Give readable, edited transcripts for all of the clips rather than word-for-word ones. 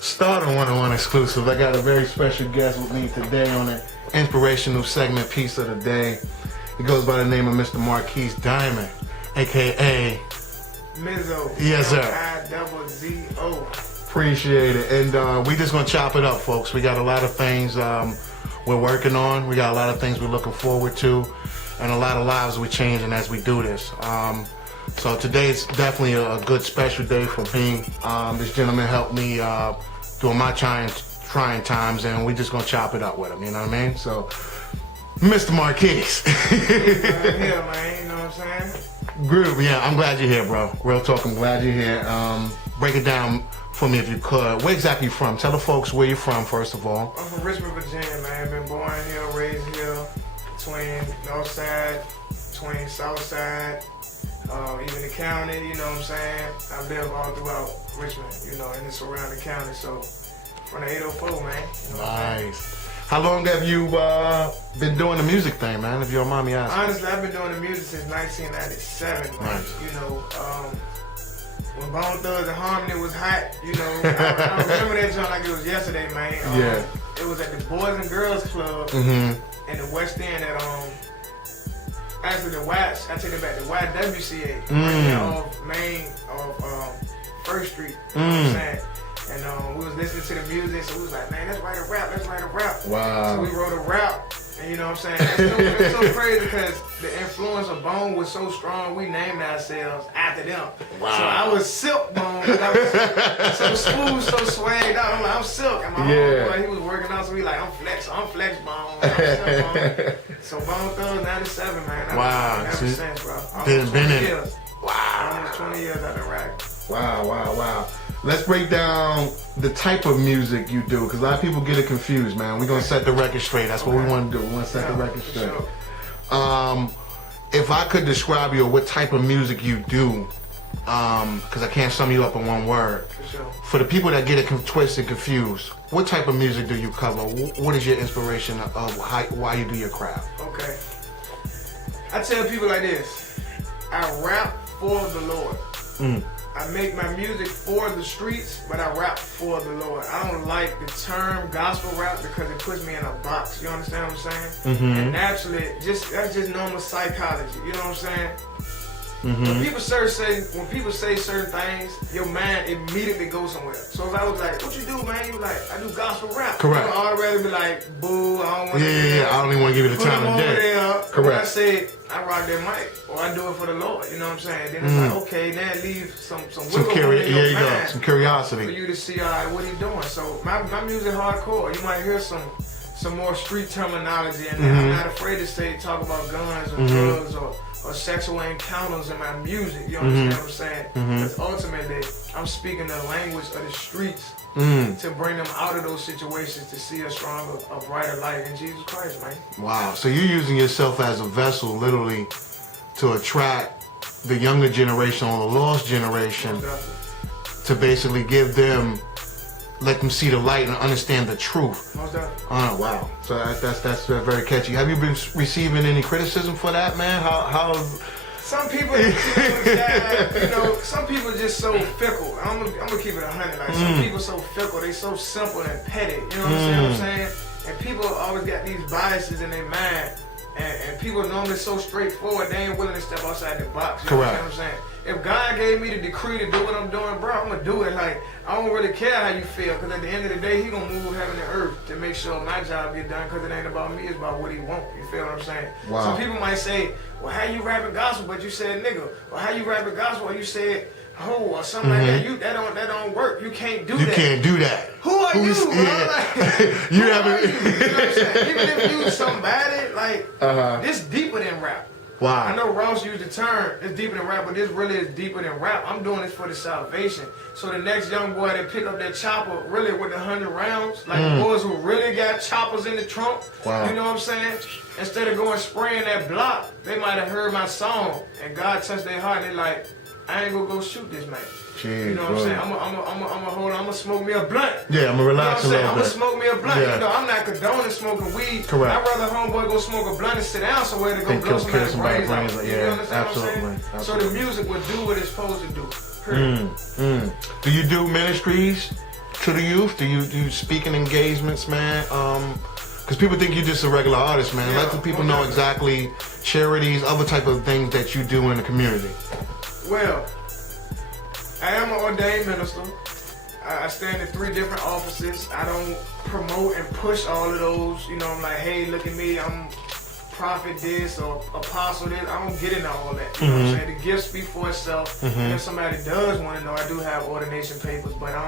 Start on 101 exclusive. I got a very special guest with me today on the inspirational segment piece of the day. He goes by the name of Mr. Marquise Diamond, aka Mizzo. Yes, sir. I-double-Z-O. Appreciate it. And we just gonna chop it up, folks. We got a lot of things we're working on. We got a lot of things we're looking forward to, and a lot of lives we're changing as we do this. So today's definitely a good special day for me. This gentleman helped me during my trying times, and we just gonna chop it up with him. You know what I mean? So, Mr. Marquise. I'm here, man. You know what I'm saying? Groove, yeah. I'm glad you're here, bro. Real talk. I'm glad you're here. Break it down for me if you could. Where exactly you from? Tell the folks where you're from, first of all. I'm from Richmond, Virginia, man. Been born here, raised here. Between North Side, between South Side. Even the county, you know what I'm saying? I live all throughout Richmond, you know, and the surrounding county. So, from the 804, man. You know Nice. How long have you been doing the music thing, man, if you don't mind me asking? Honestly, I've been doing the music since 1997, man. Nice. You know, when Bone Thugs and Harmony was hot, you know, I remember that joint like it was yesterday, man. Yeah. It was at the Boys and Girls Club Mm-hmm. in the West End at, actually the Watts, I take it back, the YWCA, off First Street, you know what I'm saying? And we was listening to the music, so we was like, man, let's write a rap. Wow. So we wrote a rap, and you know what I'm saying? It's so crazy because the influence of Bone was so strong, we named ourselves after them. Wow. So I was Silk Bone, 'cause I was so smooth, so swagged out. I'm like, I'm Silk, and my homeboy, he was working out, so we like, I'm Flex Bone, I'm Silk Bone. So Bone Thugs 97, man. Wow. Ever since, bro. Been in it. Years. Wow. Almost 20 years I've been rapping. Wow. Let's break down the type of music you do, because a lot of people get it confused, man. We're going to set the record straight. That's what we want to do. We want to set the record straight. Sure. If I could describe you or what type of music you do, because I can't sum you up in one word. For sure. For the people that get it twisted and confused, what type of music do you cover? What is your inspiration of why you do your craft? Okay. I tell people like this. I rap for the Lord. I make my music for the streets, but I rap for the Lord. I don't like the term gospel rap because it puts me in a box. You understand what I'm saying? Mm-hmm. And naturally, that's just normal psychology. You know what I'm saying? When people say certain things, your mind immediately goes somewhere. So if I was like, "What you do, man?" You like, "I do gospel rap." Correct. I'd rather be like, "Boo, I don't want to." Yeah. I don't even want to give you the Put time them of over day. there. Correct. When I say I rock that mic, or I do it for the Lord, you know what I'm saying? Then it's like, okay, now leave some wiggle room in your mind Some for curiosity. you to see, all right, what he doing. So my music hardcore. You might hear some more street terminology, and I'm not afraid to talk about guns or drugs or sexual encounters in my music. You understand what I'm saying? Because ultimately, I'm speaking the language of the streets to bring them out of those situations to see a stronger, a brighter light in Jesus Christ, man. Wow. So you're using yourself as a vessel, literally, to attract the younger generation or the lost generation, Most definitely. to basically let them see the light and understand the truth. Most definitely. Oh, wow. So that's very catchy. Have you been receiving any criticism for that, man? How Some people, some people just so fickle. I'm gonna keep it 100. Like some people so fickle, they so simple and petty. You know what I'm saying? And people always got these biases in their mind. And people normally so straightforward, they ain't willing to step outside the box. You Correct. know what I'm saying? If God gave me the decree to do what I'm doing, bro, I'm gonna do it. Like, I don't really care how you feel, because at the end of the day, he gonna move heaven and earth to make sure my job get done, because it ain't about me, it's about what he want. You feel what I'm saying? Wow. Some people might say, well, how you rapping gospel, but you said nigga? Or how you rapping gospel, or you said hoe, or something like that? That don't work. You can't do that. you can't do that? Who are you, bro? Yeah. Like, You who haven't. are you? You know what I'm saying? Even if you somebody, like, this deeper than rap. Wow. I know Ross used the term, it's deeper than rap, but this really is deeper than rap. I'm doing this for the salvation. So the next young boy that pick up that chopper, really with the 100 rounds, like the boys who really got choppers in the trunk, Wow. you know what I'm saying? Instead of going spraying that block, they might have heard my song, and God touched their heart, and they like, I ain't gonna go shoot this man. Jeez, You know what I'm saying? I'm gonna hold on. I'm gonna smoke me a blunt. Yeah, I'm gonna relax you know a what I'm little saying? bit. I'm gonna smoke me a blunt. Yeah. You know, I'm not condoning smoking weed. Correct. I'd rather homeboy go smoke a blunt and sit down somewhere to go Than blow kill somebody's somebody's brains brains, out. yeah, You understand absolutely, what I'm saying? absolutely. So the music will do what it's supposed to do. Period. Do you do ministries, to the youth? Do you speak in engagements, man? Because people think you're just a regular artist, man. Yeah, Let the people know exactly charities, other type of things that you do in the community. Well, I am an ordained minister. I stand in 3 different offices. I don't promote and push all of those. You know, I'm like, hey, look at me, I'm prophet this or apostle this. I don't get into all that. You know what I'm saying? The gift speak for itself. And if somebody does want to know, I do have ordination papers, but I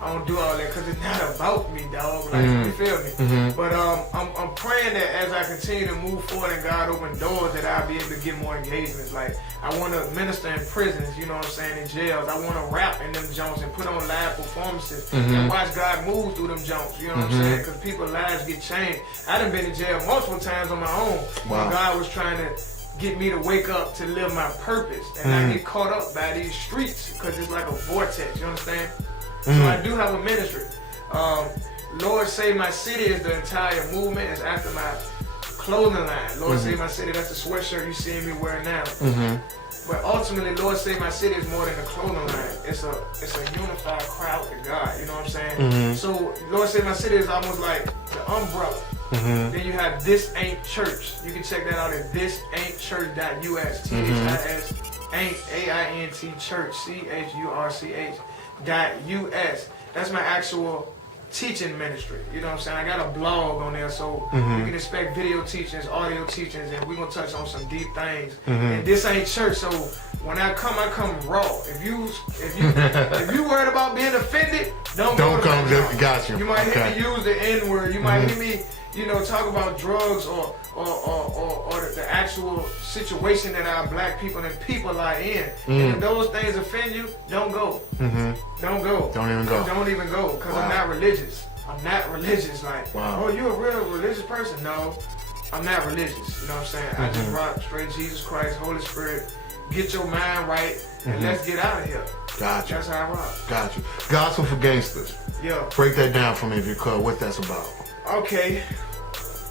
don't do all that because it's not about me, dog. Like, you feel me? But I'm praying that as I continue to move forward and God open doors, that I'll be able to get more engagements. Like, I want to minister in prisons, you know what I'm saying, in jails. I want to rap in them joints and put on live performances and watch God move through them joints, you know what I'm saying? Because people's lives get changed. I done been in jail multiple times on my own. Wow. When God was trying to get me to wake up to live my purpose and not get caught up by these streets because it's like a vortex, you understand? So I do have a ministry. Lord Save My City is the entire movement. It's after my clothing line. Lord Save My City, that's the sweatshirt you see me wearing now. But ultimately, Lord Save My City is more than a clothing line. It's a unified crowd to God, you know what I'm saying? So Lord Save My City is almost like the umbrella. Then you have This Ain't Church. You can check that out at thisaintchurch.us. THIS ain't AINT church CHURCH.US. That's my actual teaching ministry. You know what I'm saying? I got a blog on there, so you can expect video teachings, audio teachings, and we're gonna touch on some deep things. And this ain't church, so when I come raw. If you worried about being offended, don't come. Got you. You might hear me use the N-word. You might hear me, talk about drugs or the actual situation that our black people and people are in. And if those things offend you, don't go. Don't go. Don't even go. Don't even go, because I'm not religious. I'm not religious. Like, oh, you a real religious person? No, I'm not religious. You know what I'm saying? I just rock straight Jesus Christ, Holy Spirit. Get your mind right, and let's get out of here. Gotcha. That's how I rock. Gotcha. Gospel for Gangsters. Yeah. Break that down for me if you could, what that's about. Okay.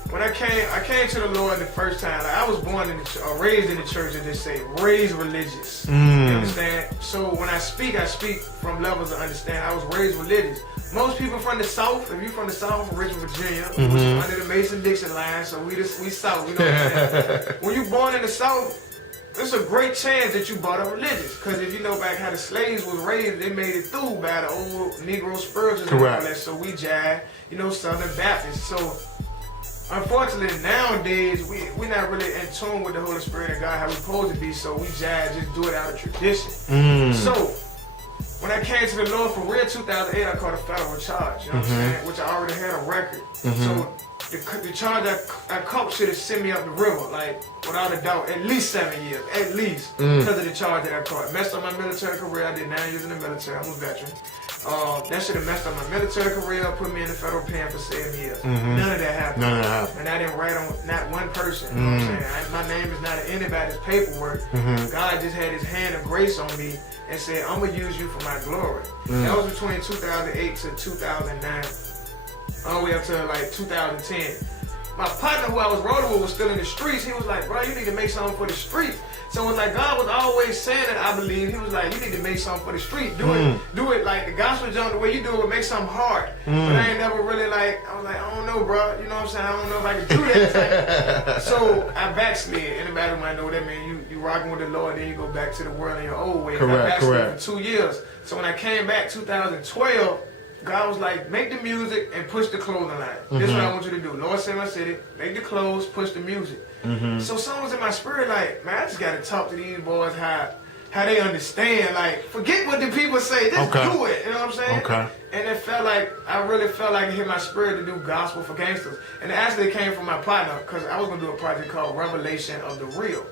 When I came to the Lord the first time. Like, I was born raised in the church, and just say raised religious. You understand? So when I speak from levels of understanding. I was raised religious. Most people from the South, if you're from the South, from Richmond, Virginia, under the Mason-Dixon line, so we South. You know what I'm saying? When you're born in the South, there's a great chance that you brought up religious. Because if you know back how the slaves was raised, they made it through by the old Negro spirituals and all that. So we jive, Southern Baptist. So unfortunately, nowadays, we're not really in tune with the Holy Spirit and God how we're supposed to be, so we just do it out of tradition. So, when I came to the Lord for real, 2008, I caught a federal charge, you know what I'm saying? Which I already had a record. So, the charge I caught should have sent me up the river, like, without a doubt, at least 7 years, at least, because of the charge that I caught. Messed up my military career. I did 9 years in the military. I'm a veteran. That should have messed up my military career, put me in the federal pen for 7 years. None of that happened. And I didn't write on not one person. You know what I'm saying? My name is not in anybody's paperwork. God just had his hand of grace on me and said, I'm going to use you for my glory. That was between 2008 to 2009, all the way up to like 2010. My partner who I was rolling with was still in the streets. He was like, bro, you need to make something for the streets. So it was like God was always saying it, I believe. He was like, you need to make something for the street. Do it like the gospel jump, the way you do it, make something hard. But I ain't never really I was like, I don't know, bro. You know what I'm saying? I don't know if I can do that. So I backslid. Anybody who might know what that means, you rocking with the Lord, then you go back to the world in your old ways. I backslid for 2 years. So when I came back 2012, God was like, make the music and push the clothing line. This is what I want you to do. Lord Save My City, make the clothes, push the music. So something was in my spirit like, man, I just got to talk to these boys how they understand. Like, forget what the people say. Just do it. You know what I'm saying? And it felt like, I really felt like it hit my spirit to do gospel for gangsters. And it actually came from my partner, because I was going to do a project called Revelation of the Real.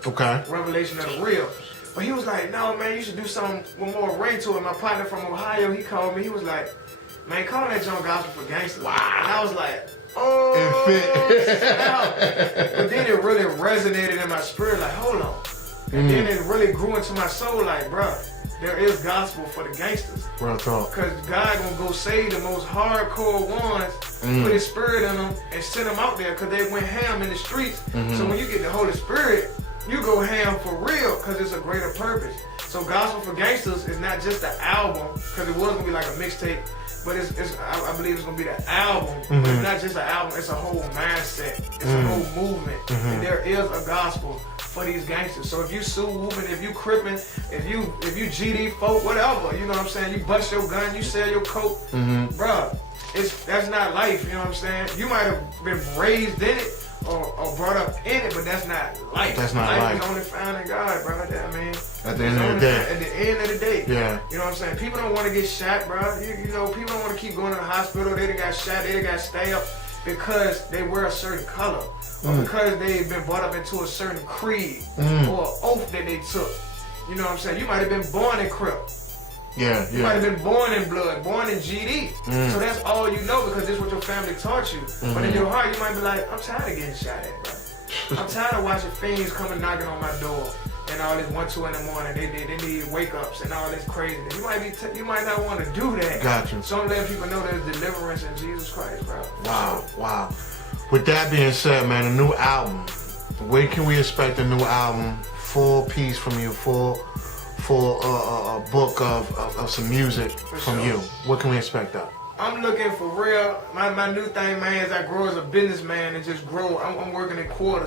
Revelation of the Real. But he was like, no, man, you should do something with more ring to it. My partner from Ohio, he called me. He was like, man, call that John Gospel for Gangsters. Wow. And I was like, oh, but then it really resonated in my spirit, like, hold on. And then it really grew into my soul, like, bro, there is gospel for the gangsters. Real talk. Because God gonna go save the most hardcore ones, put his spirit in them, and send them out there, because they went ham in the streets. So when you get the Holy Spirit, you go ham for real because it's a greater purpose. So Gospel for Gangsters is not just the album, because it was gonna be like a mixtape, but I believe it's gonna be the album. But it's not just an album; it's a whole mindset, it's a whole movement, and there is a gospel for these gangsters. So if you sue whooping, if you crippin', if you GD folk, whatever, you know what I'm saying? You bust your gun, you sell your coke, bruh. That's not life, you know what I'm saying? You might have been raised in it or brought up in it, but that's not life. That's not life. Life is only found in God, bro. I mean, at the end of the day. At the end of the day. Yeah. You know what I'm saying? People don't want to get shot, bro. You know, people don't want to keep going to the hospital. They done got shot, they done got stabbed because they wear a certain color. Or because they've been brought up into a certain creed or an oath that they took. You know what I'm saying? You might have been born in Crip. Yeah, You might have been born in blood, born in GD. So that's all you know because this is what your family taught you. But in your heart, you might be like, I'm tired of getting shot at, bro. I'm tired of watching fiends coming knocking on my door and all this 1, 2 in the morning. They need wake ups and all this craziness. You might not want to do that. Gotcha. So I'm letting people know there's deliverance in Jesus Christ, bro. Wow. With that being said, man, a new album. When can we expect a new album? Full piece from you, full a book of some music from you. What can we expect of? I'm looking for real. My new thing, man, is I grow as a businessman and just grow. I'm working in quarters.